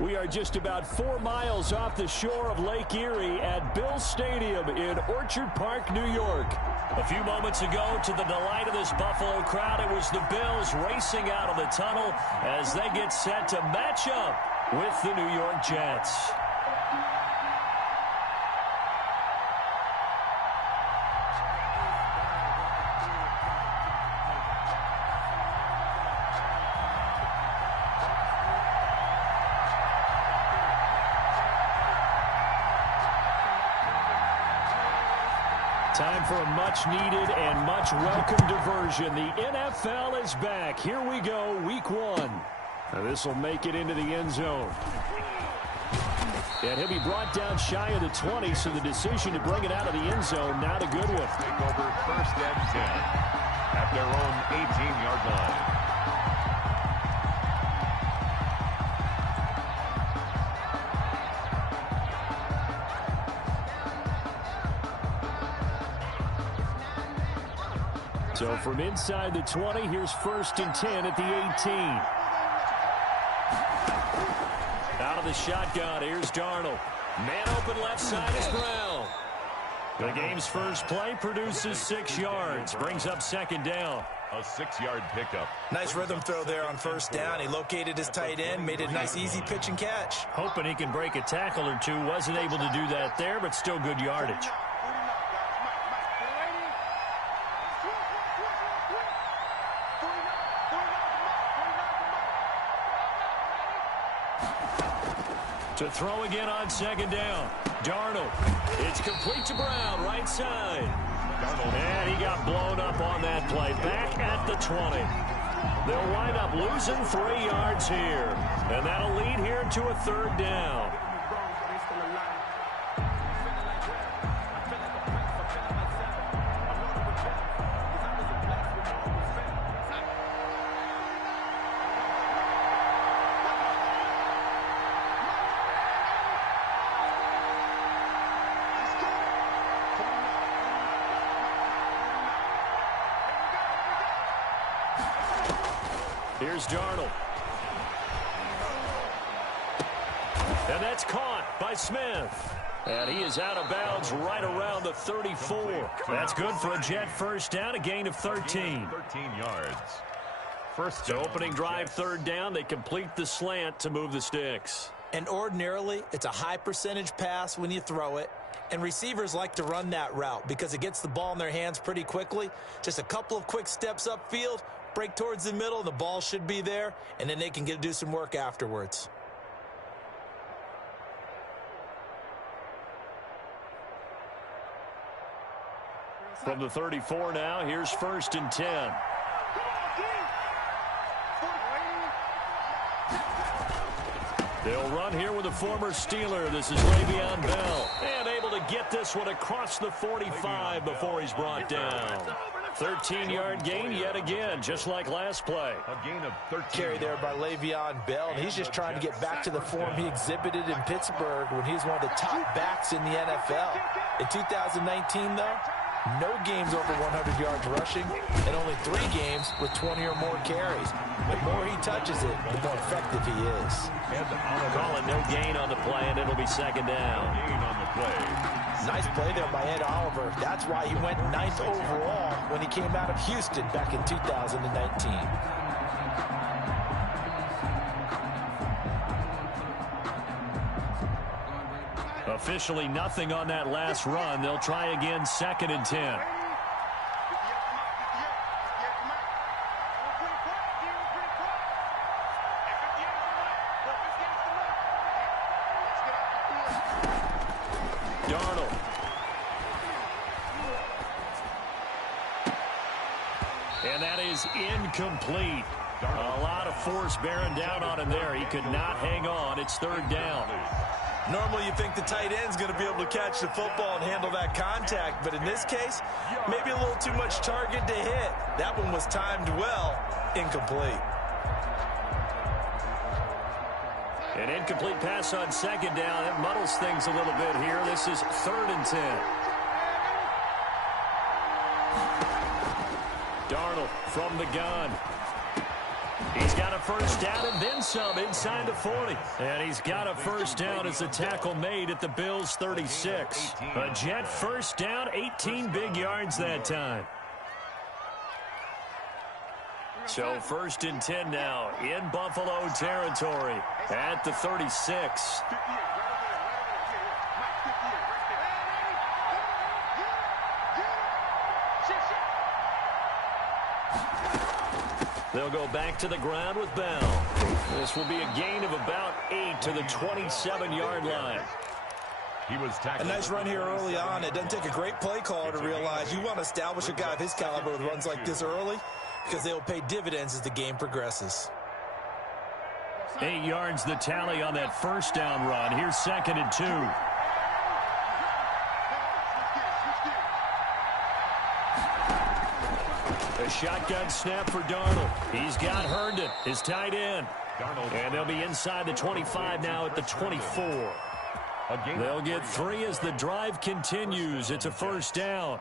We are just about 4 miles off the shore of Lake Erie at Bills Stadium in Orchard Park, New York. A few moments ago, to the delight of this Buffalo crowd, it was the Bills racing out of the tunnel as they get set to match up with the New York Jets. Time for a much-needed and much-welcome diversion. The NFL is back. Here we go, Week 1. Now this will make it into the end zone. And he'll be brought down shy of the 20, so the decision to bring it out of the end zone, not a good one. Take over 1st and 10 at their own 18-yard line. So from inside the 20, here's 1st and 10 at the 18. Out of the shotgun, here's Darnold. Man open left side is Brown. The game's first play produces 6 yards. Brings up 2nd down. A 6-yard pickup. Nice rhythm throw there on 1st down. He located his tight end, made it a nice easy pitch and catch. Hoping he can break a tackle or two. Wasn't able to do that there, but still good yardage. To throw again on 2nd down. Darnold. It's complete to Brown, right side. Darnold. And he got blown up on that play. Back at the 20. They'll wind up losing 3 yards here. And that'll lead here to a 3rd down. Here's Darnold. And that's caught by Smith. And he is out of bounds right around the 34. That's good for a Jet 1st down, a gain of 13. 13 yards. First So opening drive 3rd down, they complete the slant to move the sticks. And ordinarily, it's a high percentage pass when you throw it. And receivers like to run that route because it gets the ball in their hands pretty quickly. Just a couple of quick steps upfield, break towards the middle, the ball should be there, and then they can do some work afterwards. From the 34 now, here's 1st and 10. They'll run here with a former Steeler. This is Le'Veon Bell. And able to get this one across the 45 before he's brought down. 13-yard gain yet again, just like last play. A gain of 13. Carry there by Le'Veon Bell, and he's just trying to get back to the form he exhibited in Pittsburgh when he was one of the top backs in the NFL. In 2019, though, no games over 100 yards rushing, and only 3 games with 20 or more carries. The more he touches it, the more effective he is. Call it no gain on the play, and it'll be 2nd down. Gain on the play. Nice play there by Ed Oliver. That's why he went 9th overall when he came out of Houston back in 2019. Officially nothing on that last run. They'll try again, 2nd and 10. Darnold. And that is incomplete. A lot of force bearing down on him there. He could not hang on. It's 3rd down. Normally you think the tight end's going to be able to catch the football and handle that contact, but in this case, maybe a little too much target to hit. That one was timed well, incomplete. An incomplete pass on 2nd down. That muddles things a little bit here. This is 3rd and 10. Darnold from the gun. He's got a first down and then some inside the 40. And he's got a first down as the tackle made at the Bills' 36. A Jet first down, 18 big yards that time. So 1st and 10 now in Buffalo territory at the 36. They'll go back to the ground with Bell. This will be a gain of about 8 to the 27-yard line. He was tackled. A nice run here early on. It doesn't take a great play caller to realize you want to establish a guy of his caliber with runs like this early because they will pay dividends as the game progresses. 8 yards the tally on that first down run. Here's 2nd and 2. A shotgun snap for Darnold. He's got Herndon, his tight end. And they'll be inside the 25 now at the 24. They'll get 3 as the drive continues. It's a first down.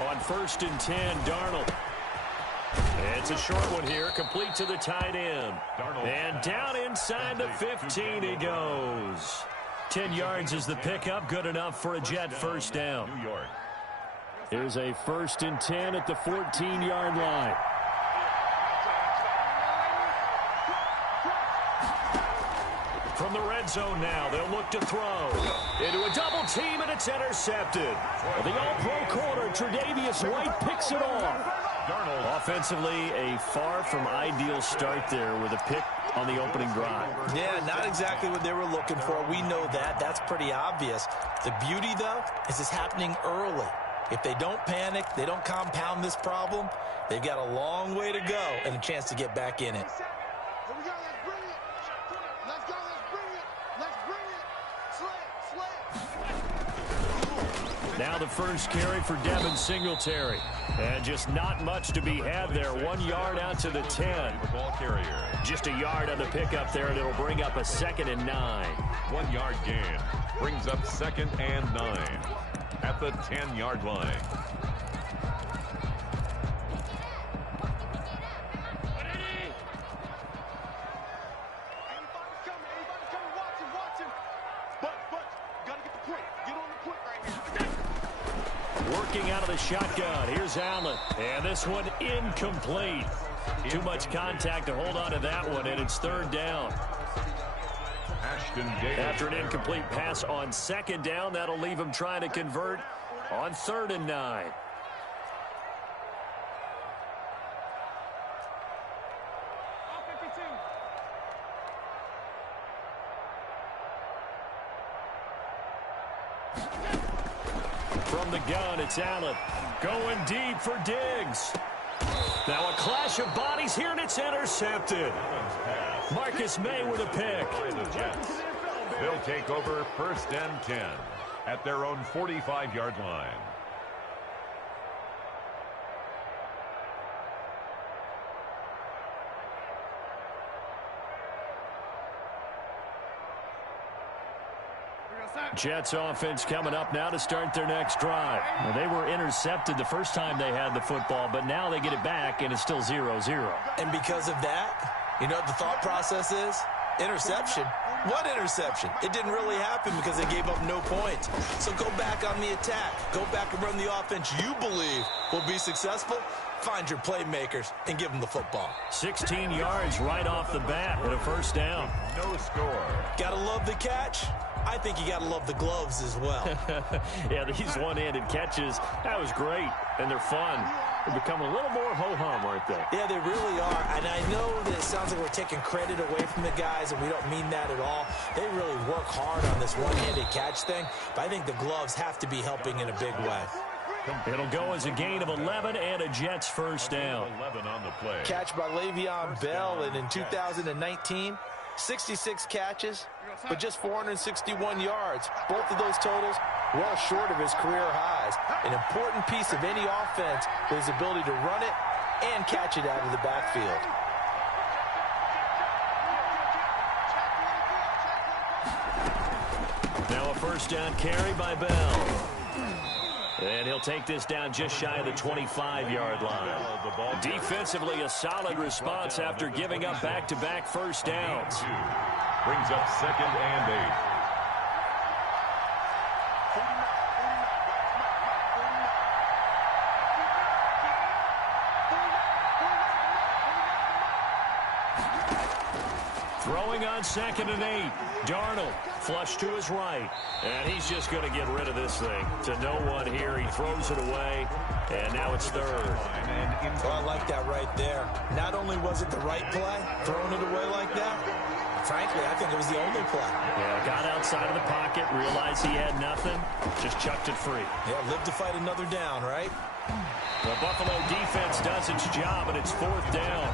On 1st and 10, Darnold. It's a short one here, complete to the tight end. And down inside the 15 he goes. 10 yards is the pickup, good enough for a Jet first down. Here's a 1st and 10 at the 14-yard line. From the red zone now, they'll look to throw. Into a double team, and it's intercepted. The all-pro corner, Tre'Davious White, picks it off. Offensively, a far from ideal start there with a pick on the opening drive. Yeah, not exactly what they were looking for. We know that. That's pretty obvious. The beauty, though, is it's happening early. If they don't panic, they don't compound this problem, they've got a long way to go and a chance to get back in it. Now the first carry for Devin Singletary. And just not much to be had there. 1 yard out to the 10. Just a yard on the pickup there, and it'll bring up a 2nd and 9. 1 yard gain brings up 2nd and 9 at the 10-yard line. Working out of the shotgun. Here's Allen. And this one incomplete. Too much contact to hold on to that one, and it's 3rd down. After an incomplete pass on 2nd down, that'll leave him trying to convert on 3rd and 9. From the gun, it's Allen. Going deep for Diggs. Now a clash of bodies here, and it's intercepted. Marcus May with a pick. They'll take over 1st and 10 at their own 45-yard line. Jets offense coming up now to start their next drive. Well, they were intercepted the first time they had the football, but now they get it back, and it's still 0-0. And because of that, you know what the thought process is? Interception. What interception? It didn't really happen because they gave up no points. So go back on the attack. Go back and run the offense you believe will be successful. Find your playmakers and give them the football. 16 yards right off the bat with a first down. No score. Gotta love the catch. I think you gotta love the gloves as well. Yeah, these one-handed catches, that was great, and they're fun. They're becoming a little more ho-hum, aren't they? Yeah, they really are, and I know that it sounds like we're taking credit away from the guys, and we don't mean that at all. They really work hard on this one-handed catch thing, but I think the gloves have to be helping in a big way. It'll go as a gain of 11 and a Jets first down. 11 on the play. Catch by Le'Veon Bell, and in 2019, 66 catches, but just 461 yards. Both of those totals well short of his career highs. An important piece of any offense is his ability to run it and catch it out of the backfield. first down carry by Bell. And he'll take this down just shy of the 25-yard line. Defensively, a solid response after giving up back-to-back first downs. Brings up 2nd and 8. Throwing on 2nd and 8. Darnold flush to his right. And he's just going to get rid of this thing. To no one here. He throws it away. And now it's 3rd. Well, I like that right there. Not only was it the right play, throwing it away like that, frankly, I think it was the only play. Yeah, got outside of the pocket, realized he had nothing, just chucked it free. Yeah, live to fight another down, right? The Buffalo defense does its job, and it's 4th down.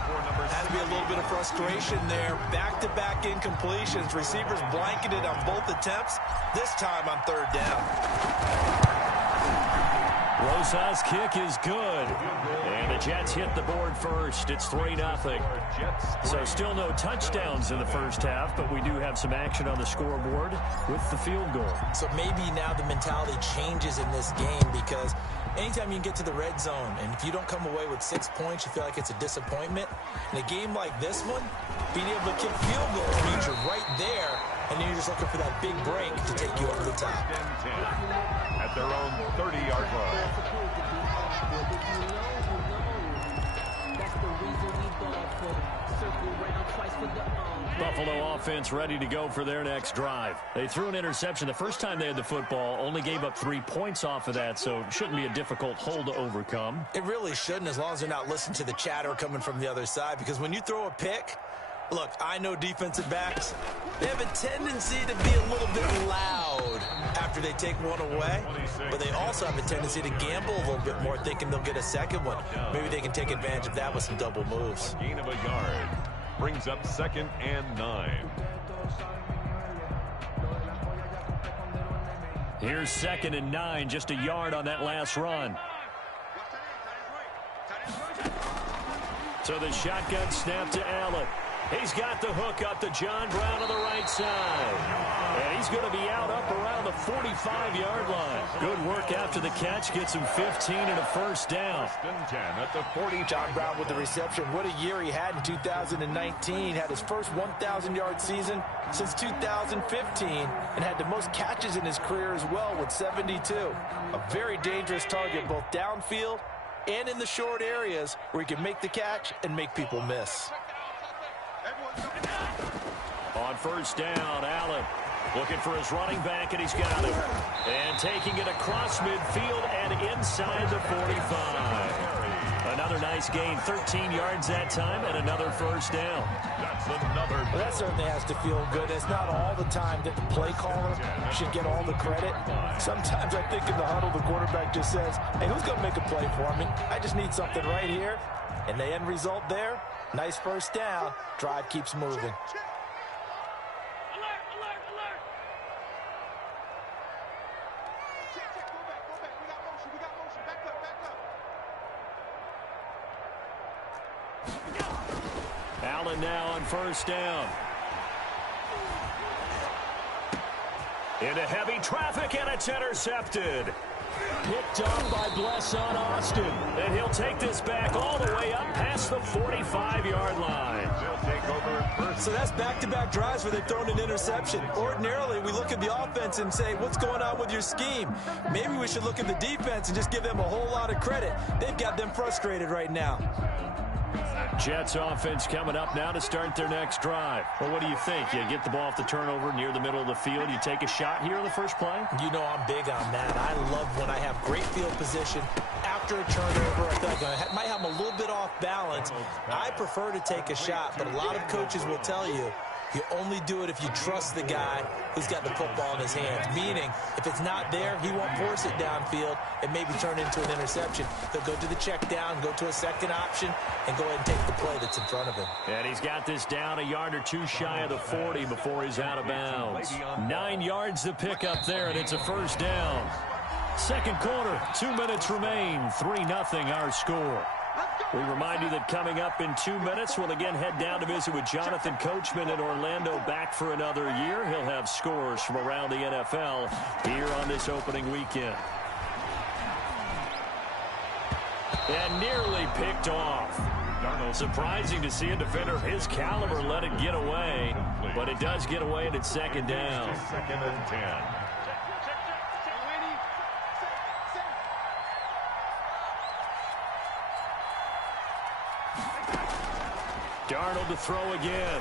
Had to be a little bit of frustration there. Back-to-back incompletions. Receivers blanketed on both attempts, this time on 3rd down. Rosas' kick is good. And the Jets hit the board first. It's 3-0. So still no touchdowns in the first half, but we do have some action on the scoreboard with the field goal. So maybe now the mentality changes in this game because anytime you can get to the red zone, and if you don't come away with 6 points, you feel like it's a disappointment. In a game like this one, being able to kick field goals means you're right there, and then you're just looking for that big break to take you over the top. At their own 30-yard line. Buffalo offense ready to go for their next drive. They threw an interception the first time they had the football, only gave up 3 points off of that, so it shouldn't be a difficult hole to overcome. It really shouldn't, as long as they're not listening to the chatter coming from the other side, because when you throw a pick, look, I know defensive backs, they have a tendency to be a little bit loud after they take one away, but they also have a tendency to gamble a little bit more, thinking they'll get a second one. Maybe they can take advantage of that with some double moves. Gain of a yard. Brings up 2nd and 9. Here's 2nd and 9, just a yard on that last run. So the shotgun snap to Allen. He's got the hook up to John Brown on the right side. And he's going to be out up around the 45-yard line. Good work after the catch. Gets him 15 and a first down. At the 40. John Brown with the reception. What a year he had in 2019. Had his first 1,000-yard season since 2015 and had the most catches in his career as well with 72. A very dangerous target both downfield and in the short areas where he can make the catch and make people miss. On first down, Allen looking for his running back, and he's got him. And taking it across midfield and inside the 45. Another nice gain, 13 yards that time, and another first down. Well, that certainly has to feel good. It's not all the time that the play caller should get all the credit. Sometimes I think in the huddle, the quarterback just says, hey, who's going to make a play for me? I just need something right here. And the end result there, nice first down. Drive keeps moving. Allen now on first down. Into heavy traffic, and it's intercepted. Picked up by Bless on Austin. And he'll take this back all the way up past the 45-yard line. They'll take over first. So that's back-to-back drives where they've thrown an interception. Ordinarily, we look at the offense and say, what's going on with your scheme? Maybe we should look at the defense and just give them a whole lot of credit. They've got them frustrated right now. Jets offense coming up now to start their next drive. Well, what do you think? You get the ball off the turnover near the middle of the field. You take a shot here on the first play? You know I'm big on that. I love when I have great field position after a turnover. I feel like I might have them a little bit off balance. I prefer to take a shot, but a lot of coaches will tell you, you only do it if you trust the guy who's got the football in his hands. Meaning, if it's not there, he won't force it downfield and maybe turn it into an interception. He'll go to the check down, go to a second option, and go ahead and take the play that's in front of him. And he's got this down a yard or two shy of the 40 before he's out of bounds. 9 yards to pick up there, and it's a first down. Second quarter, 2 minutes remain. 3-0 our score. Let's go! We remind you that coming up in 2 minutes, we'll again head down to visit with Jonathan Coachman in Orlando, back for another year. He'll have scores from around the NFL here on this opening weekend. And nearly picked off. Surprising to see a defender of his caliber let it get away, but it does get away and it's 2nd down. 2nd and 10. Darnold to throw again.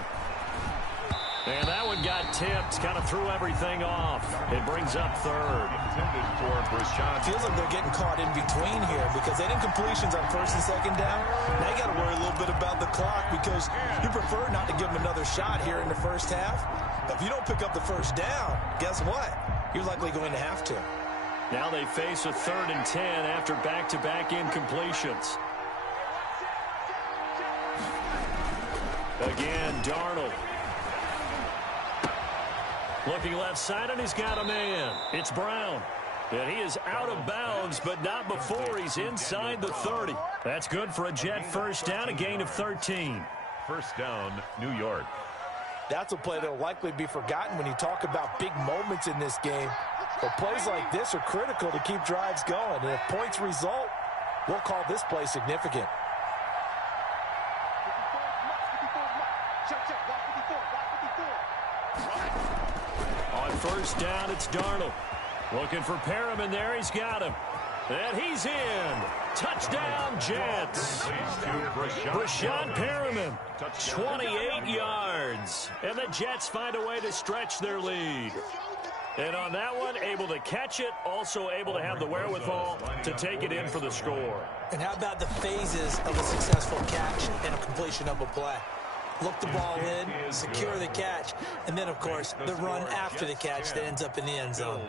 And that one got tipped, kind of threw everything off. It brings up 3rd. Intended for Brashad. Feels like they're getting caught in between here because they didn't completions on 1st and 2nd down. Now you got to worry a little bit about the clock because you prefer not to give them another shot here in the first half. But if you don't pick up the 1st down, guess what? You're likely going to have to. Now they face a 3rd and 10 after back-to-back incompletions. Again, Darnold. Looking left side, and he's got a man. It's Brown. And he is out of bounds, but not before he's inside the 30. That's good for a Jet 1st down, a gain of 13. 1st down, New York. That's a play that will likely be forgotten when you talk about big moments in this game. But plays like this are critical to keep drives going. And if points result, we'll call this play significant. On 1st down, it's Darnold. Looking for Perriman there. He's got him. And he's in. Touchdown, Jets. Brashad Perriman, 28 yards. And the Jets find a way to stretch their lead. And on that one, able to catch it, also able to have the wherewithal to take it in for the score. And how about the phases of a successful catch and a completion of a play? Look the ball in, secure the catch, and then, of course, the run after the catch that ends up in the end zone.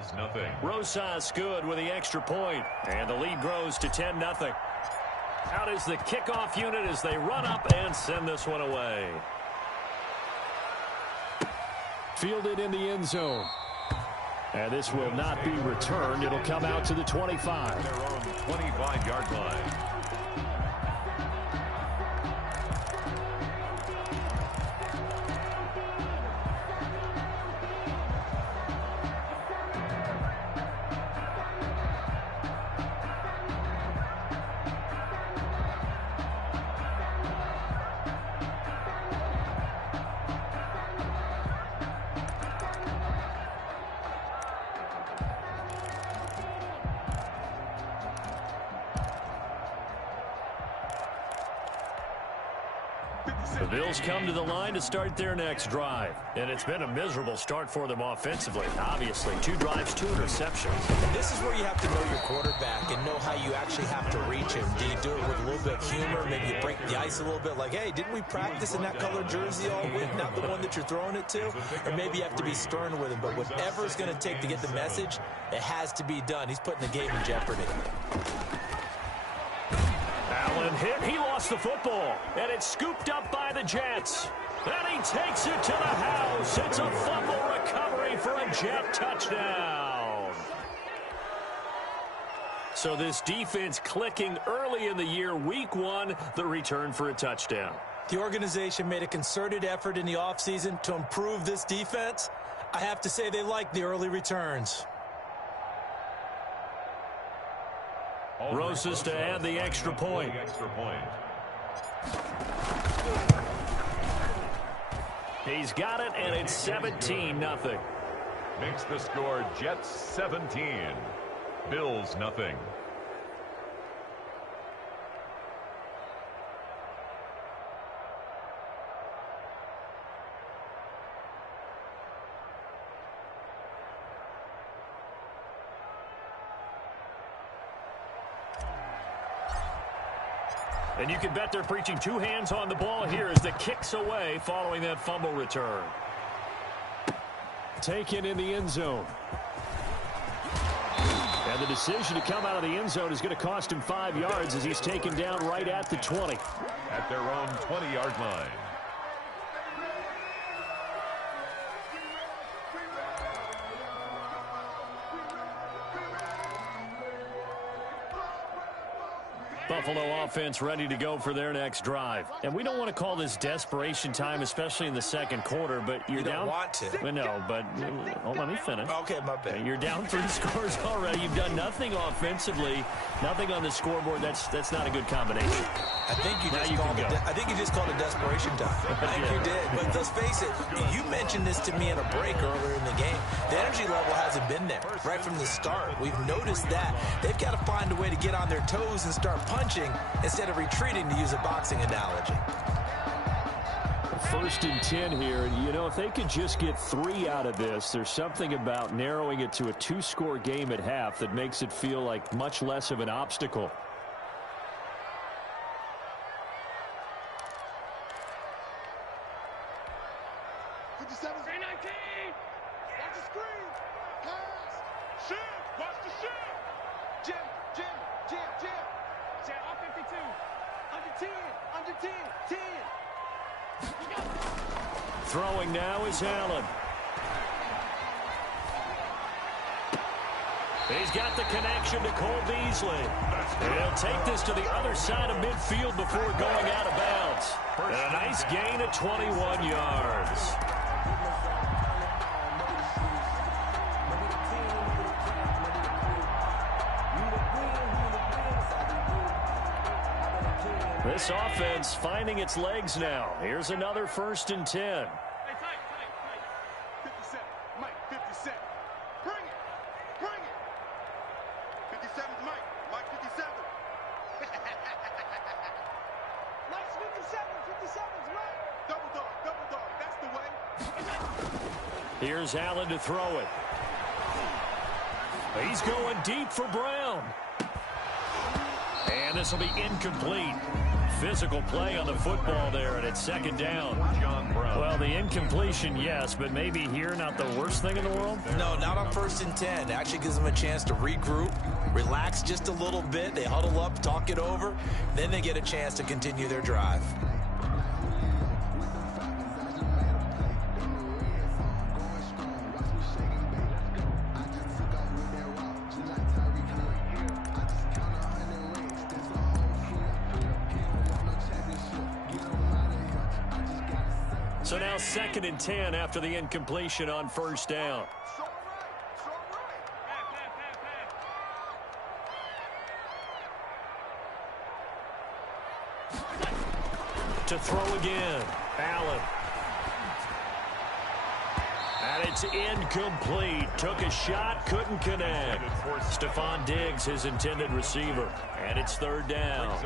Rosas good with the extra point, and the lead grows to 10-0. Out is the kickoff unit as they run up and send this one away. Fielded in the end zone. And this will not be returned. It'll come out to the 25. Their own 25-yard line. The Bills come to the line to start their next drive. And it's been a miserable start for them offensively. Obviously, 2 drives, 2 interceptions. This is where you have to know your quarterback and know how you actually have to reach him. Do you do it with a little bit of humor? Maybe you break the ice a little bit like, hey, didn't we practice in that colored jersey all week? Not the one that you're throwing it to? Or maybe you have to be stern with him. But whatever it's going to take to get the message, it has to be done. He's putting the game in jeopardy. Allen hit. He lost the football. And it's scooped up by the Jets. And he takes it to the house. It's a fumble recovery for a Jet touchdown. So this defense clicking early in the year. Week 1, the return for a touchdown. The organization made a concerted effort in the offseason to improve this defense. I have to say they like the early returns. Rosas to add the extra point. He's got it, and it's 17-0. Makes the score Jets 17, Bills nothing. And you can bet they're preaching 2 hands on the ball here as the kick's away following that fumble return. Taken in the end zone. And the decision to come out of the end zone is going to cost him 5 yards as he's taken down right at the 20. At their own 20-yard line. Buffalo offense ready to go for their next drive. And we don't want to call this desperation time, especially in the second quarter, but you're down. You don't want to. Well, no, but let me finish. Okay, my bad. You're down 3 scores already. You've done nothing offensively, nothing on the scoreboard. That's not a good combination. I think you just called it desperation time. I think you did. But let's face it, you mentioned this to me in a break earlier in the game. The energy level hasn't been there right from the start. We've noticed that. They've got to find a way to get on their toes and start punching instead of retreating, to use a boxing analogy. 1st and 10 here. You know, if they could just get 3 out of this, there's something about narrowing it to a 2-score game at half that makes it feel like much less of an obstacle. Throwing now is Allen. He's got the connection to Cole Beasley. And he'll take this to the other side of midfield before going out of bounds. And a nice gain of 21 yards. This offense finding its legs now. Here's another 1st and 10. 57, Mike, 57. Bring it. 57's Mike. Mike 57. Mike's 57. 57's Mike. Double dog. That's the way. Here's Allen to throw it. He's going deep for Brown. And this will be incomplete. Physical play on the football there, and it's 2nd down. John Brown. Well, the incompletion, yes, but maybe here not the worst thing in the world? No, not on 1st and 10. It actually gives them a chance to regroup, relax just a little bit. They huddle up, talk it over. Then they get a chance to continue their drive. So now 2nd and 10 after the incompletion on 1st down. To throw again, Allen. And it's incomplete. Took a shot, couldn't connect. Stephon Diggs, his intended receiver. And it's 3rd down.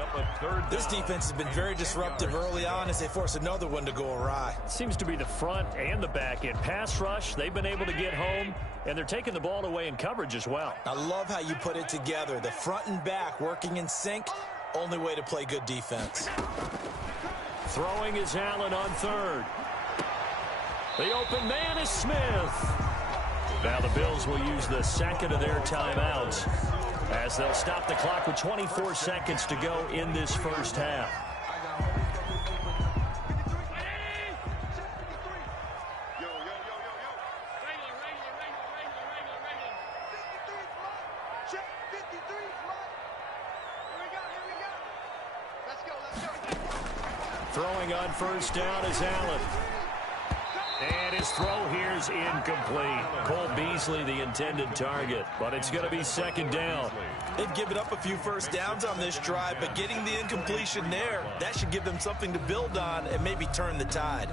This defense has been very disruptive early on as they force another one to go awry. Seems to be the front and the back end. Pass rush, they've been able to get home, and they're taking the ball away in coverage as well. I love how you put it together. The front and back working in sync. Only way to play good defense. Throwing is Allen on 3rd. The open man is Smith. Now the Bills will use the 2nd of their timeouts as they'll stop the clock with 24 seconds to go in this 1st half. Throwing on 1st down is Allen. And his throw here's incomplete. Cole Beasley, the intended target, but it's going to be 2nd down. They've given up a few 1st downs on this drive, but getting the incompletion there, that should give them something to build on and maybe turn the tide.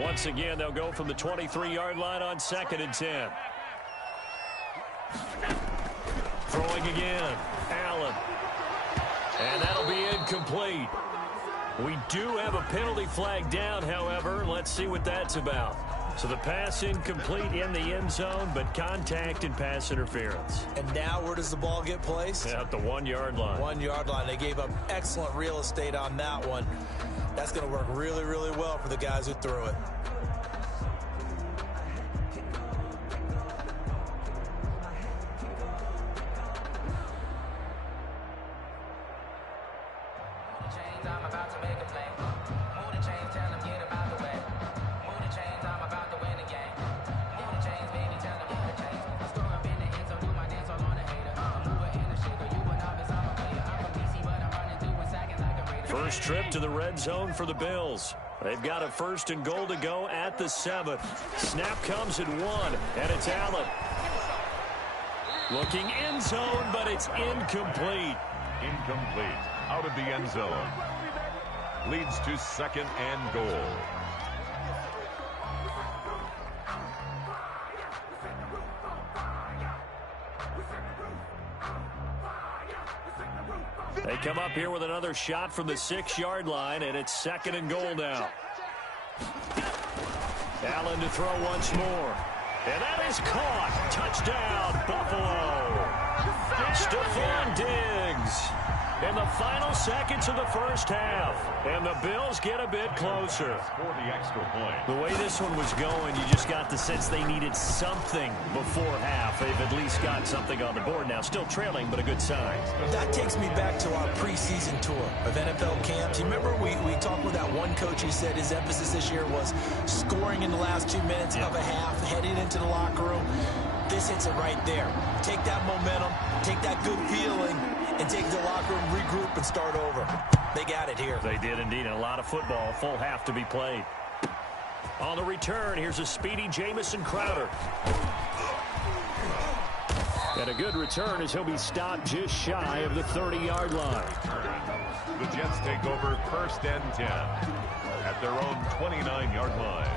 Once again, they'll go from the 23-yard line on 2nd and 10. Throwing again, Allen. And that'll be incomplete. We do have a penalty flag down, however. Let's see what that's about. So the pass incomplete in the end zone, but contact and pass interference. And now where does the ball get placed? At the 1-yard line. 1-yard line. They gave up excellent real estate on that one. That's going to work really, really well for the guys who threw it. First trip to the red zone for the Bills. They've got a 1st and goal to go at the 7. Snap comes at 1, and it's Allen. Looking end zone, but it's incomplete. Incomplete. Out of the end zone. Leads to 2nd and goal. They come up here with another shot from the 6-yard line, and it's 2nd and goal now. Allen to throw once more. And that is caught. Touchdown, Buffalo. Stephon Diggs in the final seconds of the first half. And the Bills get a bit closer. For the extra point. The way this one was going, you just got the sense they needed something before half. They've at least got something on the board now. Still trailing, but a good sign. That takes me back to our preseason tour of NFL camps. You remember we talked with that one coach who said his emphasis this year was scoring in the last 2 minutes of a half, heading into the locker room. This hits it right there. Take that momentum, take that good feeling, and take the locker room, regroup, and start over. They got it here. They did indeed, and a lot of football, full half to be played. On the return, here's a speedy Jamison Crowder. And a good return as he'll be stopped just shy of the 30-yard line. The Jets take over 1st and 10 at their own 29-yard line.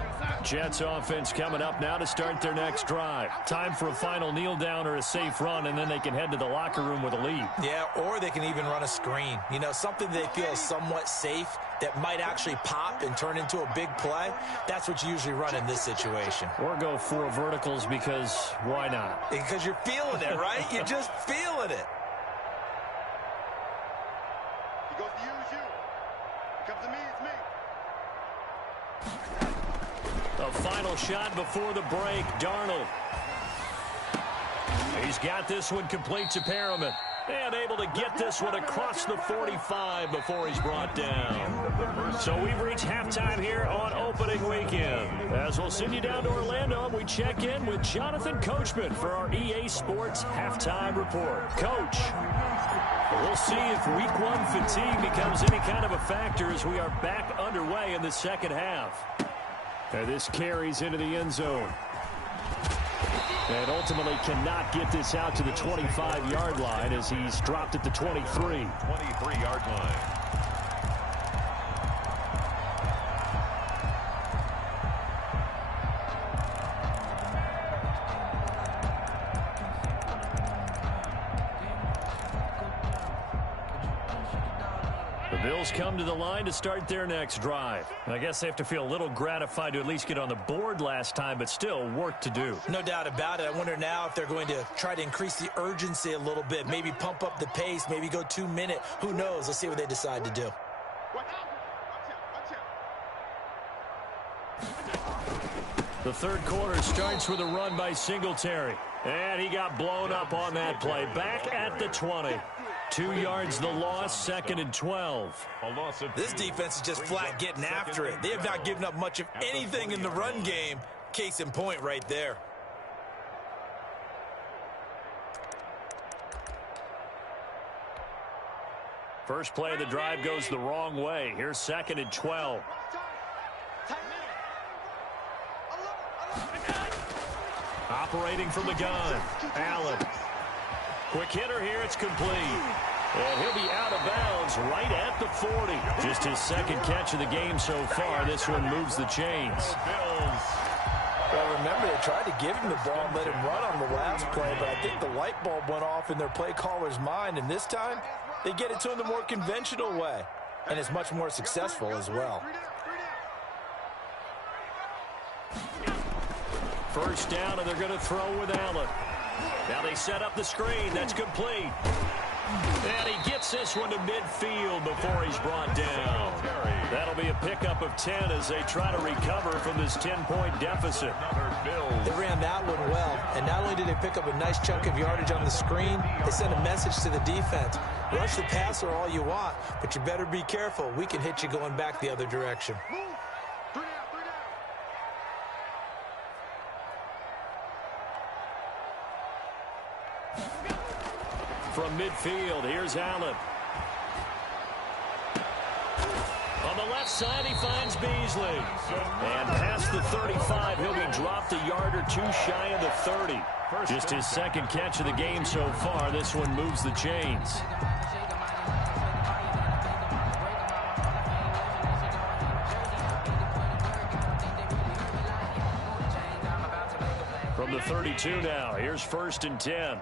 Jets offense coming up now to start their next drive. Time for a final kneel down or a safe run, and then they can head to the locker room with a lead. Yeah, or they can even run a screen. You know, something they feel is somewhat safe that might actually pop and turn into a big play. That's what you usually run in this situation. Or go 4 verticals because why not? Because you're feeling it, right? You're just feeling it. He goes to use you. He comes to me, it's me. A final shot before the break. Darnold. He's got this one complete to Perriman. And able to get this one across the 45 before he's brought down. So we've reached halftime here on opening weekend. As we'll send you down to Orlando, we check in with Jonathan Coachman for our EA Sports Halftime Report. Coach, we'll see if Week 1 fatigue becomes any kind of a factor as we are back underway in the second half. And this carries into the end zone. And ultimately cannot get this out to the 25-yard line as he's dropped at the 23. 23-yard line. The Bills come to the line to start their next drive. And I guess they have to feel a little gratified to at least get on the board last time, but still work to do. No doubt about it. I wonder now if they're going to try to increase the urgency a little bit, maybe pump up the pace, maybe go 2 minute. Who knows? Let's see what they decide to do. The third quarter starts with a run by Singletary. And he got blown up on that play. Back at the 20. 2 yards the loss, 2nd and 12. This defense is just flat getting after it. They have not given up much of anything in the run game. Case in point right there. First play of the drive goes the wrong way. Here's 2nd and 12. Operating from the gun, Allen. Quick hitter here, it's complete. And he'll be out of bounds right at the 40. Just his second catch of the game so far. This one moves the chains. Well, remember, they tried to give him the ball and let him run on the last play, but I think the light bulb went off in their play caller's mind, and this time they get it to him the more conventional way, and it's much more successful as well. First down, and they're going to throw with Allen. Now they set up the screen. That's complete. And he gets this one to midfield before he's brought down. That'll be a pickup of 10 as they try to recover from this 10-point deficit. They ran that one well, and not only did they pick up a nice chunk of yardage on the screen, they sent a message to the defense. Rush the passer all you want, but you better be careful. We can hit you going back the other direction. From midfield, here's Allen. On the left side, he finds Beasley. And past the 35, he'll be dropped a yard or two shy of the 30. Just his second catch of the game so far. This one moves the chains. From the 32 now, here's 1st and 10.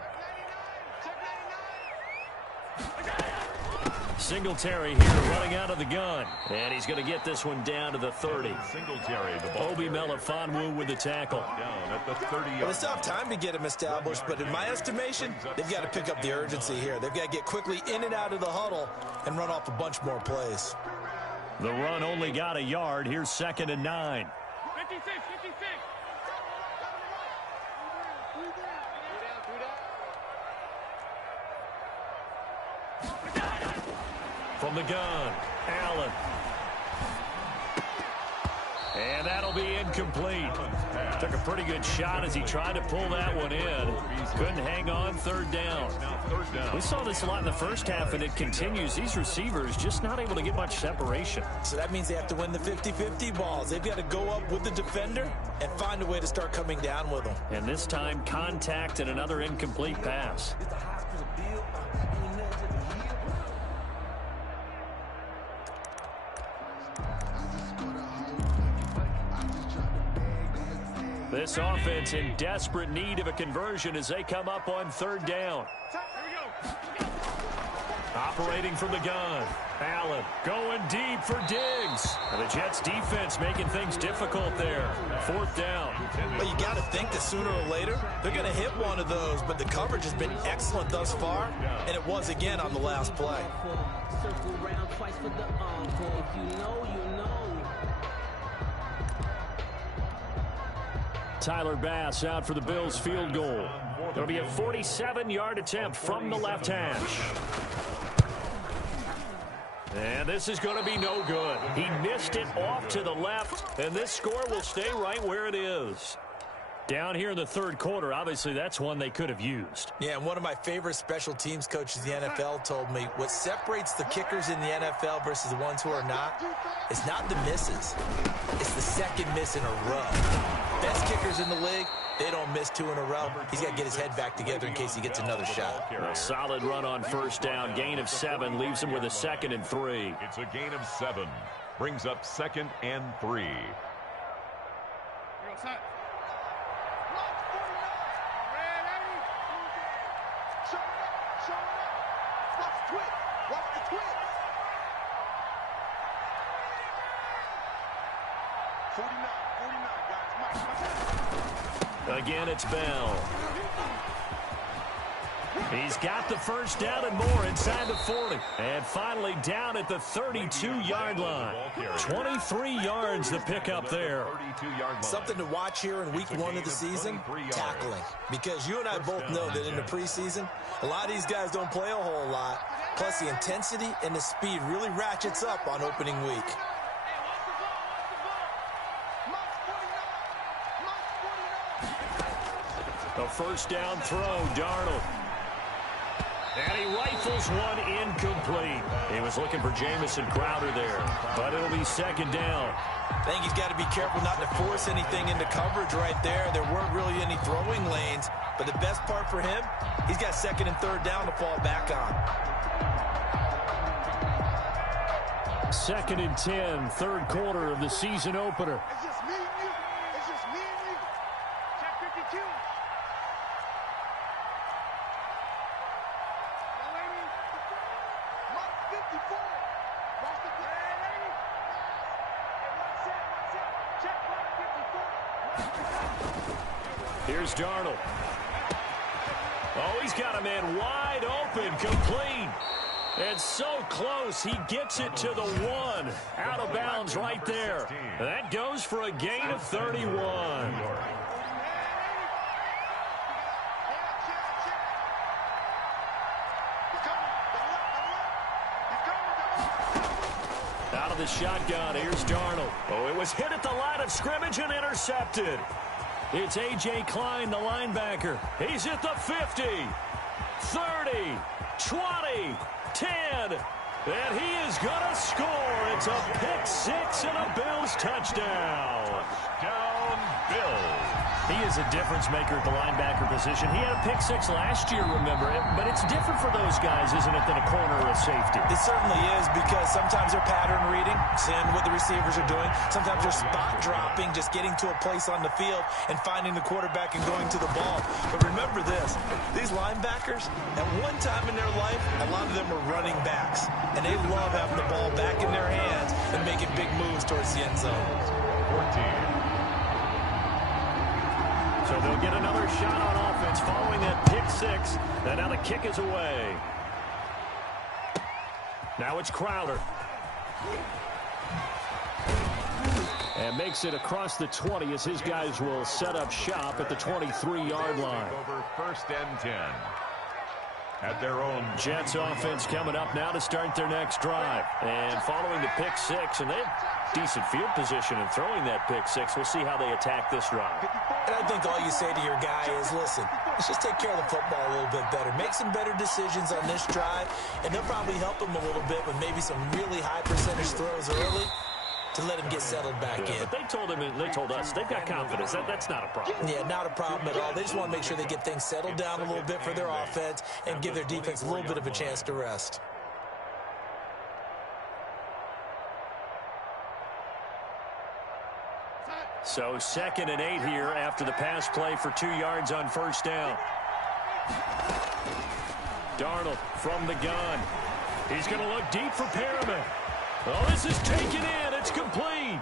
Singletary here running out of the gun. And he's going to get this one down to the 30. Singletary, the ball. Obi Melifonwu with the tackle. Down at the 30-yard Well, it's not time to get him established, but in my estimation, they've got to pick up the urgency here. They've got to get quickly in and out of the huddle and run off a bunch more plays. The run only got a yard. Here's 2nd and 9. 56. From the gun, Allen. And that'll be incomplete. Took a pretty good shot as he tried to pull that one in. Couldn't hang on. 3rd down. We saw this a lot in the first half, and it continues. These receivers just not able to get much separation. So that means they have to win the 50-50 balls. They've got to go up with the defender and find a way to start coming down with them. And this time, contact and another incomplete pass. This offense in desperate need of a conversion as they come up on 3rd down. Operating from the gun. Allen going deep for Diggs. And the Jets defense making things difficult there. 4th down. Well, you got to think that sooner or later they're going to hit one of those, but the coverage has been excellent thus far, and it was again on the last play. Tyler Bass out for the Bills field goal. It'll be a 47-yard attempt from the left hash. And this is going to be no good. He missed it off to the left, and this score will stay right where it is. Down here in the 3rd quarter, obviously that's one they could have used. Yeah, and one of my favorite special teams coaches in the NFL told me what separates the kickers in the NFL versus the ones who are not, it's not the misses. It's the second miss in a row. Best kickers in the league, they don't miss 2 in a row. He's got to get his head back together in case he gets another shot. A solid run on 1st down. Gain of 7 leaves him with a 2nd and 3. It's a gain of 7. Brings up 2nd and 3. Again, it's Bell. He's got the 1st down and more inside the 40. And finally down at the 32-yard line. 23 yards to pick up there. Something to watch here in week 1 of the season, tackling. Because you and I both know that in the preseason, a lot of these guys don't play a whole lot. Plus, the intensity and the speed really ratchets up on opening week. A 1st down throw, Darnold. And he rifles one incomplete. He was looking for Jamison Crowder there, but it'll be 2nd down. I think he's got to be careful not to force anything into coverage right there. There weren't really any throwing lanes, but the best part for him, he's got 2nd and 3rd down to fall back on. 2nd and 10, 3rd quarter of the season opener. It's just me and you. It's just me and you. Check 52. Mark 54. Watch the play. One set. Check Mark 54. Here's Darnold. Oh, he's got a man wide open, complete. And so close, he gets it to the 1. Out of bounds right there. That goes for a gain of 31. Out of the shotgun, here's Darnold. Oh, it was hit at the line of scrimmage and intercepted. It's A.J. Klein, the linebacker. He's at the 50, 30, 20, 10, And he is going to score. It's a pick-6 and a Bills touchdown. Touchdown, Bills. He is a difference maker at the linebacker position. He had a pick-6 last year, remember it, but it's different for those guys, isn't it, than a corner or a safety? It certainly is, because sometimes they're pattern reading, seeing what the receivers are doing. Sometimes they're spot dropping, just getting to a place on the field and finding the quarterback and going to the ball. But remember this, these linebackers, at one time in their life, a lot of them were running backs, and they love having the ball back in their hands and making big moves towards the end zone. 14. So they'll get another shot on offense following that pick-6. And now the kick is away. Now it's Crowder. And makes it across the 20 as his guys will set up shop at the 23-yard line. Over 1st and 10. At their own. Jets offense coming up now to start their next drive. And following the pick-6, and they have decent field position in throwing that pick-6. We'll see how they attack this drive. And I think all you say to your guy is, listen, let's just take care of the football a little bit better. Make some better decisions on this drive, and they'll probably help him a little bit with maybe some really high percentage throws early to let him get settled back in. But they told us they've got confidence. That's not a problem. Yeah, not a problem at all. They just want to make sure they get things settled down a little bit for their offense and give their defense a little bit of a chance to rest. So 2nd and 8 here after the pass play for 2 yards on 1st down. Darnold from the gun. He's going to look deep for Perriman. Oh, this is taken in. It's complete.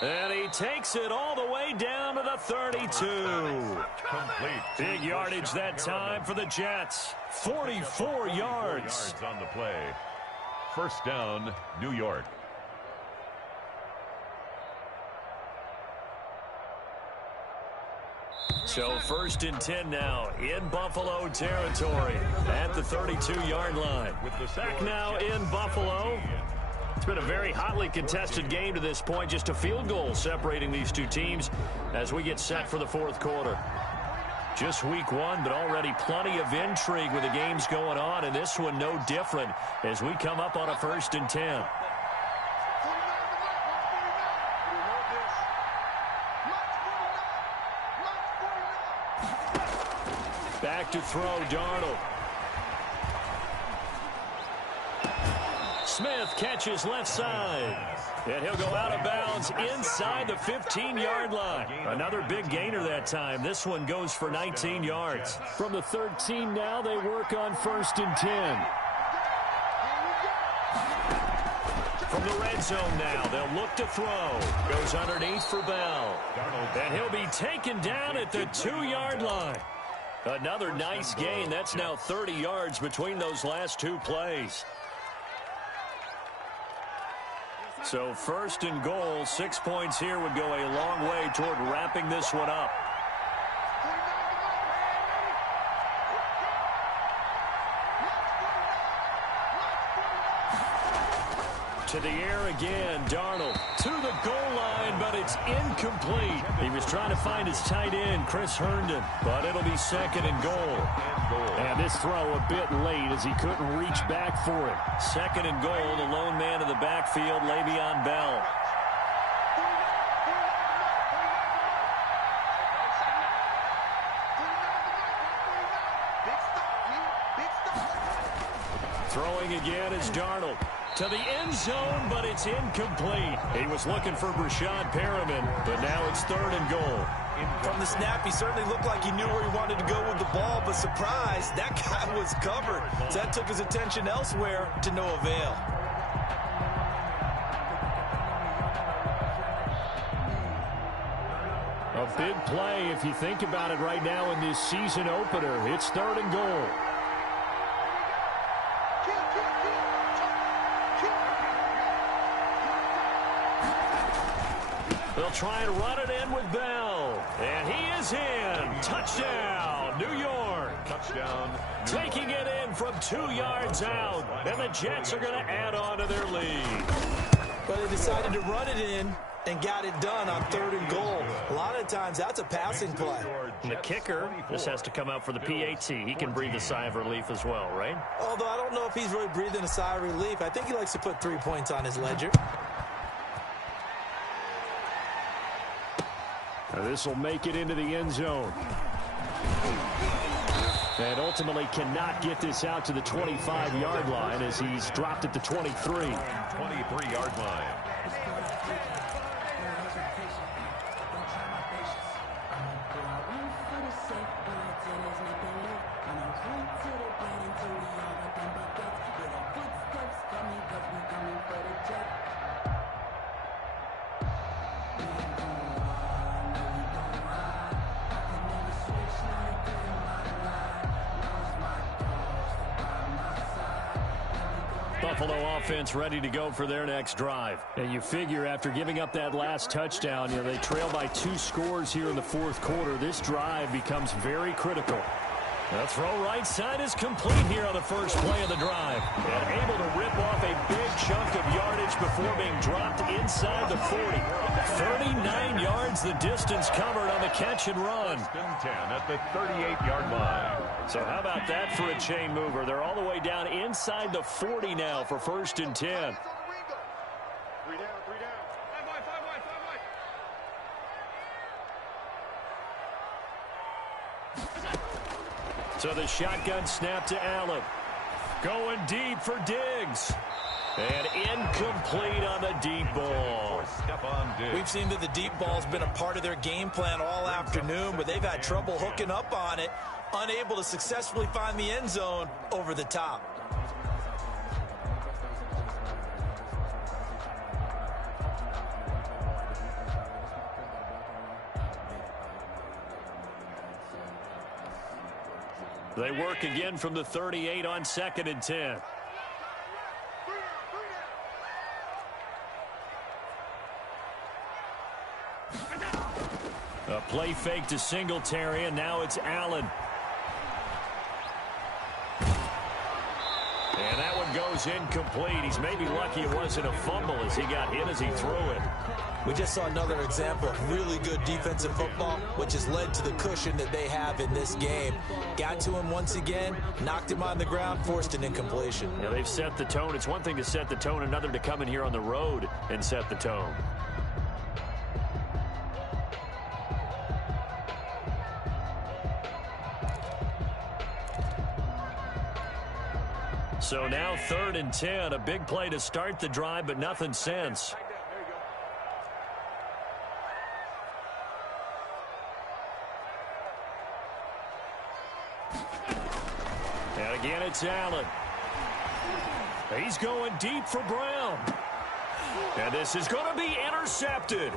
And he takes it all the way down to the 32. Complete. Big yardage that time for the Jets. 44 yards. On the play. 1st down, New York. So 1st and 10 now in Buffalo territory at the 32-yard line. Back now in Buffalo. It's been a very hotly contested game to this point. Just a field goal separating these two teams as we get set for the 4th quarter. Just week 1, but already plenty of intrigue with the games going on, and this one no different as we come up on a 1st and 10. Back to throw, Darnold. Smith catches left side. And he'll go out of bounds inside the 15-yard line. Another big gainer that time. This one goes for 19 yards. From the 13 now, they work on 1st and 10. From the red zone now, they'll look to throw. Goes underneath for Bell. And he'll be taken down at the 2-yard line. Another nice gain. That's now 30 yards between those last 2 plays. So 1st and goal, 6 points here would go a long way toward wrapping this one up. To the air again, Darnold to the goal line, but it's incomplete. He was trying to find his tight end, Chris Herndon, but it'll be 2nd and goal. And this throw a bit late as he couldn't reach back for it. 2nd and goal, the lone man in the backfield, Le'Veon Bell. Throwing again is Darnold. To the end zone, but it's incomplete. He was looking for Brashad Perriman, but now it's 3rd and goal. From the snap, he certainly looked like he knew where he wanted to go with the ball, but surprise, that guy was covered. So that took his attention elsewhere to no avail. A big play if you think about it right now in this season opener. It's 3rd and goal. They'll try and run it in with Bell. And he is in. Touchdown, New York. Touchdown. Taking it in from 2 yards out. And the Jets are going to add on to their lead. But they decided to run it in and got it done on 3rd and goal. A lot of times that's a passing play. And the kicker just has to come out for the PAT. He can breathe a sigh of relief as well, right? Although I don't know if he's really breathing a sigh of relief. I think he likes to put 3 points on his ledger. This will make it into the end zone. And ultimately cannot get this out to the 25-yard line as he's dropped at the 23. 23-yard line. Buffalo offense ready to go for their next drive. And you figure after giving up that last touchdown, they trail by 2 scores here in the 4th quarter. This drive becomes very critical. The throw right side is complete here on the first play of the drive. And able to rip off a big chunk of yardage before being dropped inside the 40. 39 yards the distance covered on the catch and run. 10 at the 38-yard line. So how about that for a chain mover? They're all the way down inside the 40 now for 1st and 10. 3 down, 3 down. 5 wide. So the shotgun snap to Allen. Going deep for Diggs. And incomplete on the deep ball. We've seen that the deep ball's been a part of their game plan all afternoon, but they've had trouble hooking up on it, unable to successfully find the end zone over the top. They work again from the 38 on 2nd and 10. A play fake to Singletary, and now it's Allen. And that one goes incomplete. He's maybe lucky it wasn't a fumble as he got hit as he threw it. We just saw another example of really good defensive football, which has led to the cushion that they have in this game. Got to him once again, knocked him on the ground, forced an incompletion. Yeah, they've set the tone. It's one thing to set the tone, another to come in here on the road and set the tone. So now 3rd and 10, a big play to start the drive, but nothing since. And again, it's Allen. He's going deep for Brown. And this is going to be intercepted.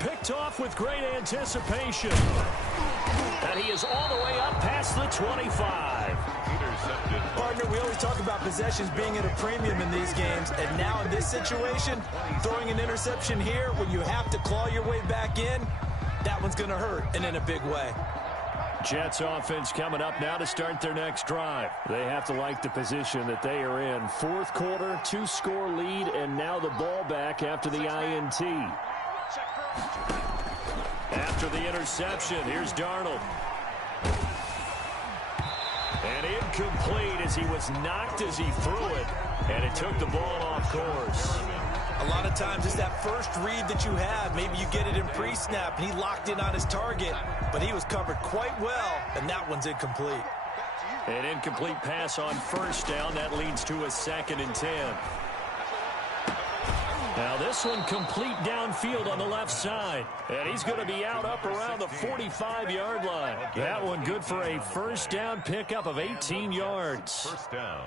Picked off with great anticipation. And he is all the way up past the 25. Intercepted. Partner, we always talk about possessions being at a premium in these games, and now in this situation, throwing an interception here when you have to claw your way back in, that one's going to hurt, and in a big way. Jets offense coming up now to start their next drive. They have to like the position that they are in. 4th quarter, 2-score lead, and now the ball back after the INT. After the interception, here's Darnold. And incomplete as he was knocked as he threw it, and it took the ball off course. A lot of times it's that first read that you have. Maybe you get it in pre-snap, and he locked in on his target, but he was covered quite well, and that one's incomplete. An incomplete pass on 1st down. That leads to a 2nd and 10. Now this one complete downfield on the left side. And he's going to be out up around the 45-yard line. That one good for a 1st down pickup of 18 yards. 1st down.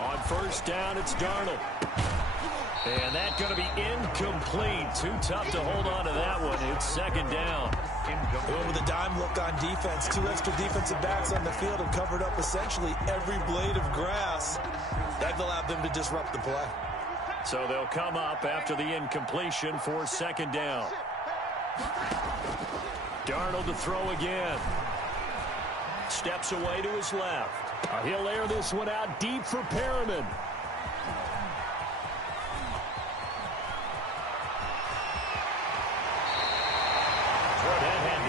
On 1st down, it's Darnold. And that's going to be incomplete. Too tough to hold on to that one. It's second down. With a dime look on defense, 2 extra defensive backs on the field and covered up essentially every blade of grass. That allowed them to disrupt the play. So they'll come up after the incompletion for second down. Darnold to throw again. Steps away to his left. He'll air this one out deep for Perriman.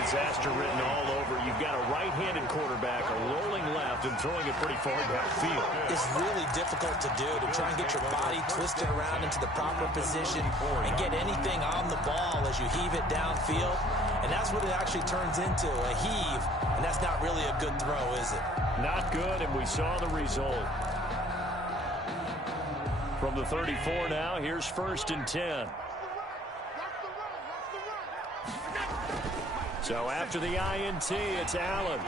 Disaster written all over. You've got a right-handed quarterback, a rolling left, and throwing it pretty far downfield. It's really difficult to do, to try and get your body twisted around into the proper position and get anything on the ball as you heave it downfield. And that's what it actually turns into, a heave. And that's not really a good throw, is it? Not good, and we saw the result. From the 34 now, here's 1st and 10. So after the INT, it's Allen.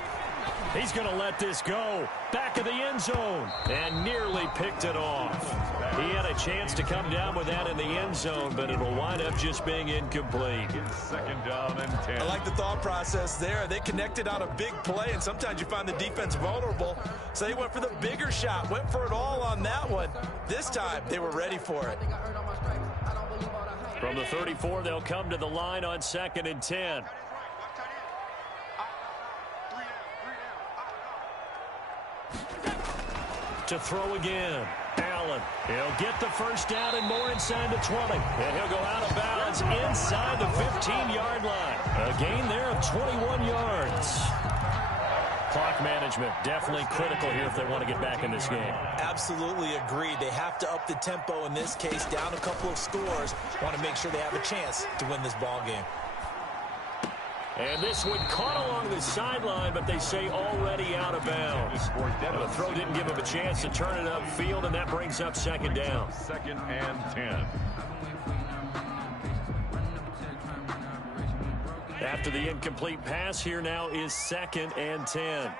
He's going to let this go. Back of the end zone. And nearly picked it off. He had a chance to come down with that in the end zone, but it'll wind up just being incomplete. Second down and 10. I like the thought process there. They connected on a big play, and sometimes you find the defense vulnerable. So they went for the bigger shot, went for it all on that one. This time, they were ready for it. From the 34, they'll come to the line on 2nd and 10. To throw again. Allen. He'll get the first down and more inside the 20. And he'll go out of bounds inside the 15-yard line. A gain there of 21 yards. Clock management definitely critical here if they want to get back in this game. Absolutely agreed. They have to up the tempo in this case, down a couple of scores. Want to make sure they have a chance to win this ball game. And this one caught along the sideline, but they say already out of bounds. The throw didn't give him a chance to turn it upfield, and that brings up second down. 2nd and 10. After the incomplete pass, here now is 2nd and 10.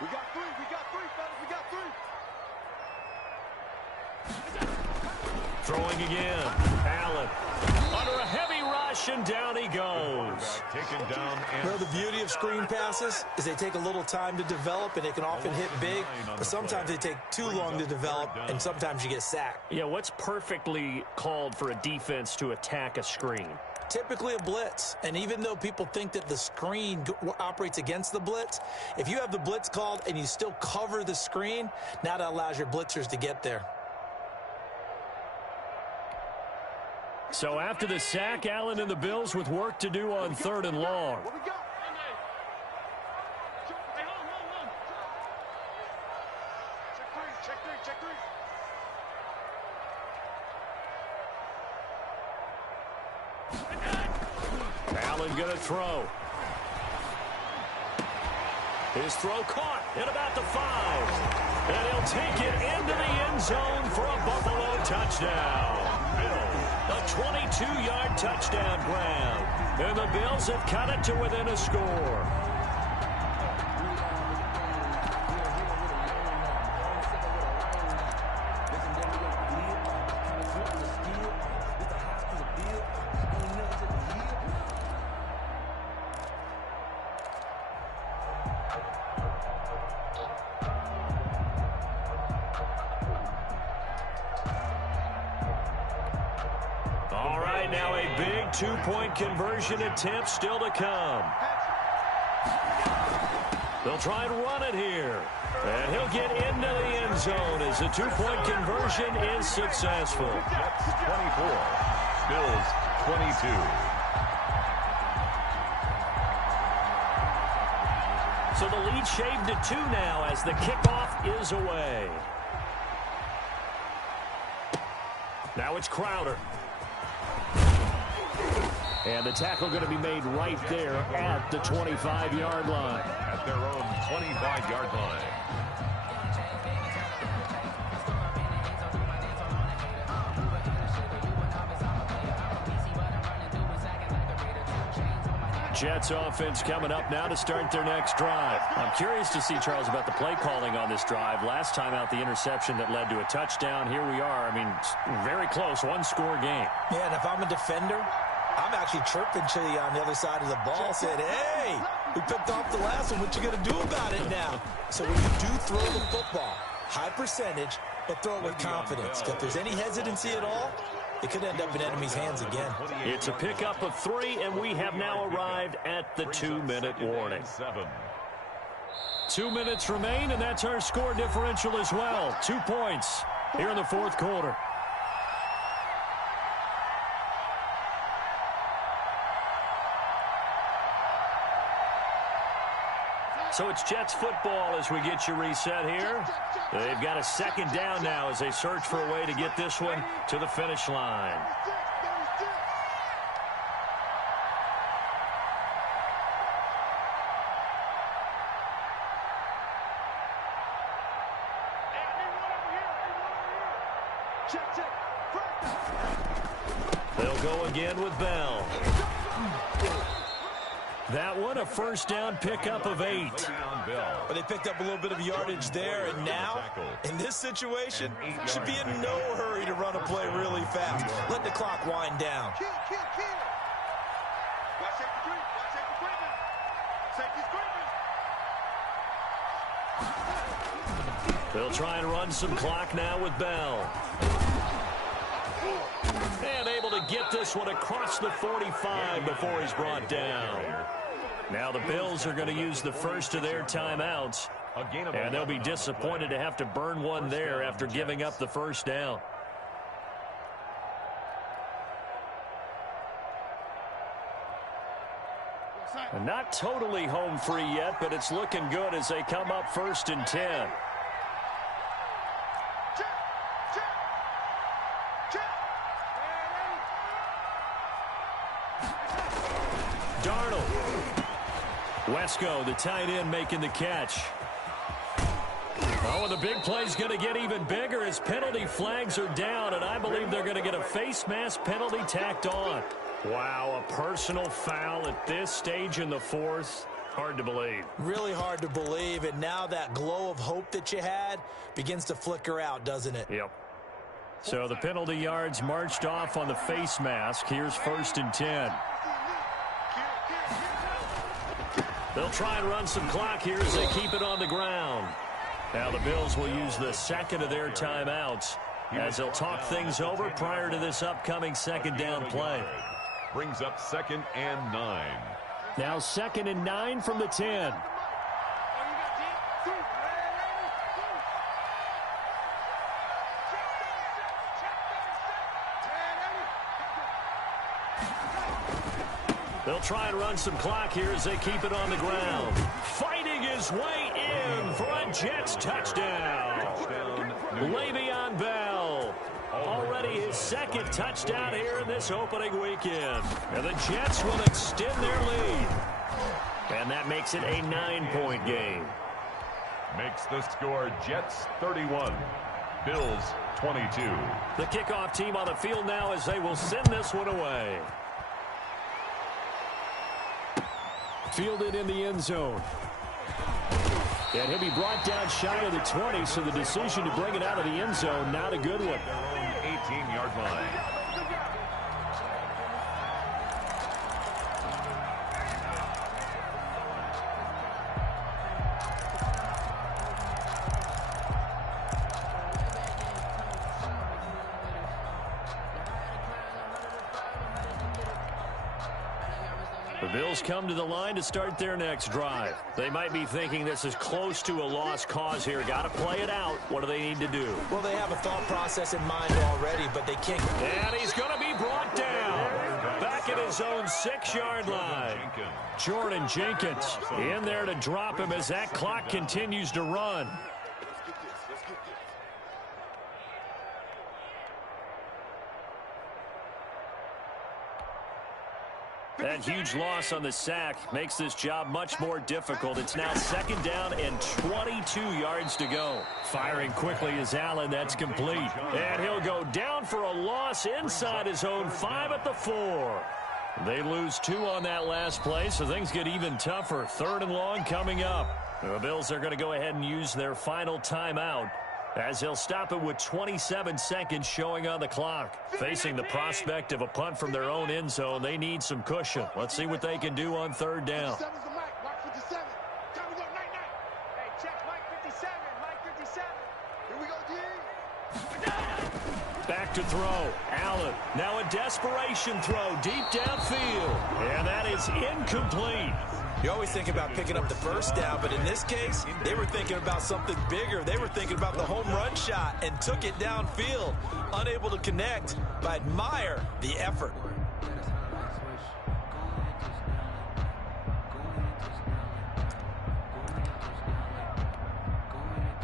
We got 3, fellas, we got 3. Throwing again. Allen under a heavy rush, and down he goes. Taken down. Well, the beauty of screen passes is they take a little time to develop, and they can often hit big, but sometimes they take too long to develop, and sometimes you get sacked. Yeah, what's perfectly called for a defense to attack a screen? Typically a blitz, and even though people think that the screen operates against the blitz, if you have the blitz called and you still cover the screen, now that allows your blitzers to get there. So after the sack, Allen and the Bills with work to do on 3rd and long. What we got? Check three. Allen going to throw. His throw caught at about the 5. And he'll take it into the end zone for a Buffalo touchdown. A 22-yard touchdown grab. And the Bills have cut it to within a score. All right, now a big two-point conversion attempt still to come. They'll try and run it here. And he'll get into the end zone as the two-point conversion is successful. Jets 24, Bills 22. So the lead shaved to 2 now as the kickoff is away. Now it's Crowder. And the tackle going to be made right there at the 25-yard line. At their own 25-yard line. Jets offense coming up now to start their next drive. I'm curious to see, Charles, about the play calling on this drive. Last time out, the interception that led to a touchdown. Here we are. I mean, very close, one-score game. Yeah, and if I'm a defender, I'm actually chirping to you on the other side of the ball, saying, hey, we picked off the last one. What you going to do about it now? So when you do throw the football, high percentage, but throw it with confidence. If there's any hesitancy at all, it could end up in enemy's hands again. It's a pickup of 3, and we have now arrived at the 2-minute warning. 2 minutes remain, and that's our score differential as well. 2 points here in the fourth quarter. So it's Jets football as we get you reset here. They've got a second down now as they search for a way to get this one to the finish line. They'll go again with Bell. That one, a first down pickup of 8. But they picked up a little bit of yardage there, and now, in this situation, should be in no hurry to run a play really fast. Let the clock wind down. They'll try and run some clock now with Bell. And able to get this one across the 45 before he's brought down. Now the Bills are going to use the first of their timeouts. And they'll be disappointed to have to burn one there after giving up the first down. Not totally home free yet, but it's looking good as they come up 1st and 10. Wesco, the tight end, making the catch. Oh, and the big play's going to get even bigger as penalty flags are down, and I believe they're going to get a face mask penalty tacked on. Wow, a personal foul at this stage in the fourth. Hard to believe. Really hard to believe, and now that glow of hope that you had begins to flicker out, doesn't it? Yep. So the penalty yards marched off on the face mask. Here's 1st and 10. They'll try and run some clock here as they keep it on the ground. Now the Bills will use the second of their timeouts as they'll talk things over prior to this upcoming second down play. Brings up 2nd and 9. Now 2nd and 9 from the 10. They'll try and run some clock here as they keep it on the ground. Fighting his way in for a Jets touchdown. Le'Veon Bell. Already his 2nd touchdown here in this opening weekend. And the Jets will extend their lead. And that makes it a 9-point game. Makes the score Jets 31, Bills 22. The kickoff team on the field now as they will send this one away. Fielded in the end zone. And he'll be brought down shy of the 20, so the decision to bring it out of the end zone, not a good one. 18-yard line. The Bills come to the line to start their next drive. They might be thinking this is close to a lost cause here. Got to play it out. What do they need to do? Well, they have a thought process in mind already, but they can't. And he's going to be brought down. Back at his own 6-yard line. Jordan Jenkins in there to drop him as that clock continues to run. That huge loss on the sack makes this job much more difficult. It's now 2nd down and 22 yards to go. Firing quickly is Allen. That's complete. And he'll go down for a loss inside his own 5 at the 4. They lose 2 on that last play, so things get even tougher. 3rd and long coming up. The Bills are going to go ahead and use their final timeout as they'll stop it with 27 seconds showing on the clock. Facing the prospect of a punt from their own end zone, they need some cushion. Let's see what they can do on 3rd down. Back to throw. Allen. Now a desperation throw deep downfield. And that is incomplete. You always think about picking up the first down, but in this case, they were thinking about something bigger. They were thinking about the home run shot and took it downfield. Unable to connect, but I admire the effort.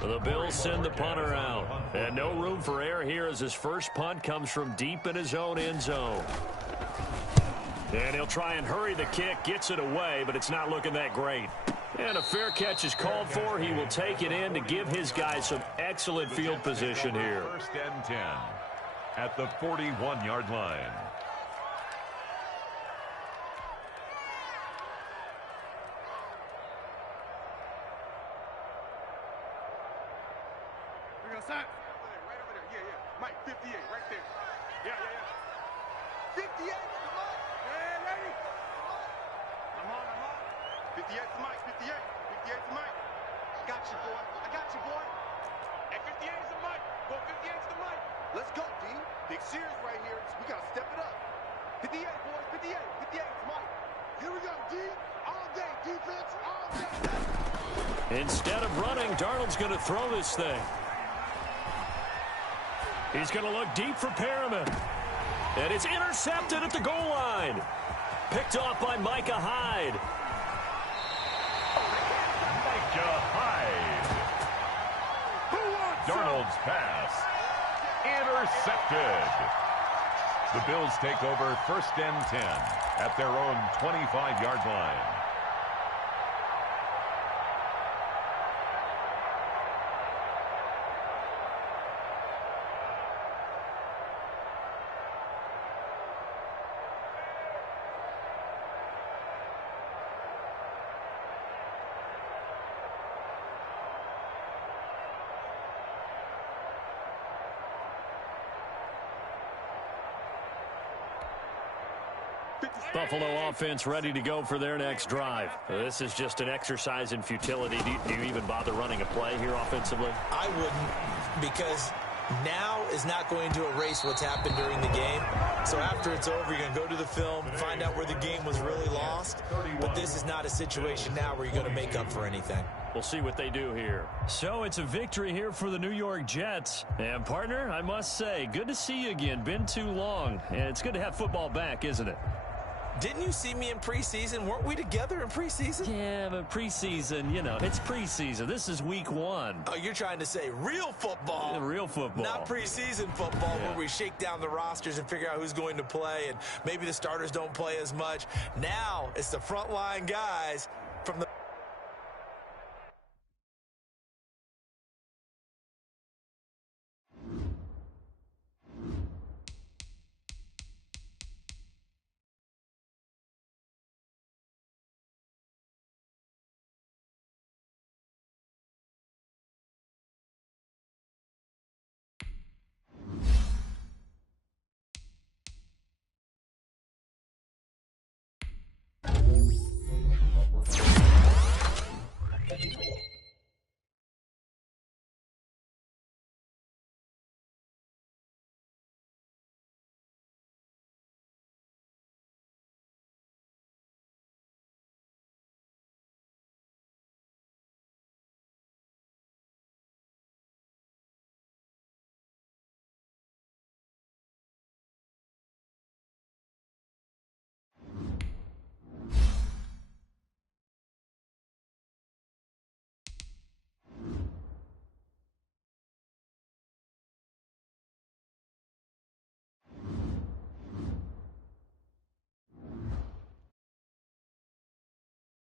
The Bills send the punter out. And no room for error here as his first punt comes from deep in his own end zone. And he'll try and hurry the kick, gets it away, but it's not looking that great. And a fair catch is called for. He will take it in to give his guys some excellent field position here. 1st and 10 at the 41-yard line. Right over there. Yeah. Mike, 58, right there. Yeah. 58, come on. Yeah, ready. I'm on. 58 to Mike, 58 to Mike. I got you, boy. Hey, 58 is the Mike. Go 58 to the Mike. Let's go, D. Big Sears right here. We got to step it up. 58, boys, 58 to Mike. Here we go, D. All day, defense, all day. Instead of running, Darnold's going to throw this thing. He's going to look deep for Perriman. And it's intercepted at the goal line. Picked off by Micah Hyde. Micah Hyde. Darnold's pass. Intercepted. The Bills take over 1st and 10 at their own 25-yard line. Buffalo offense ready to go for their next drive. This is just an exercise in futility. Do you even bother running a play here offensively? I wouldn't, because now is not going to erase what's happened during the game. So after it's over, you're going to go to the film, find out where the game was really lost. But this is not a situation now where you're going to make up for anything. We'll see what they do here. So it's a victory here for the New York Jets. And, partner, I must say, good to see you again. Been too long. And it's good to have football back, isn't it? Didn't you see me in preseason? Weren't we together in preseason? Yeah, but preseason, it's preseason. This is week 1. Oh, you're trying to say real football. Yeah, real football. Not preseason football where we shake down the rosters and figure out who's going to play, and maybe the starters don't play as much. Now it's the frontline guys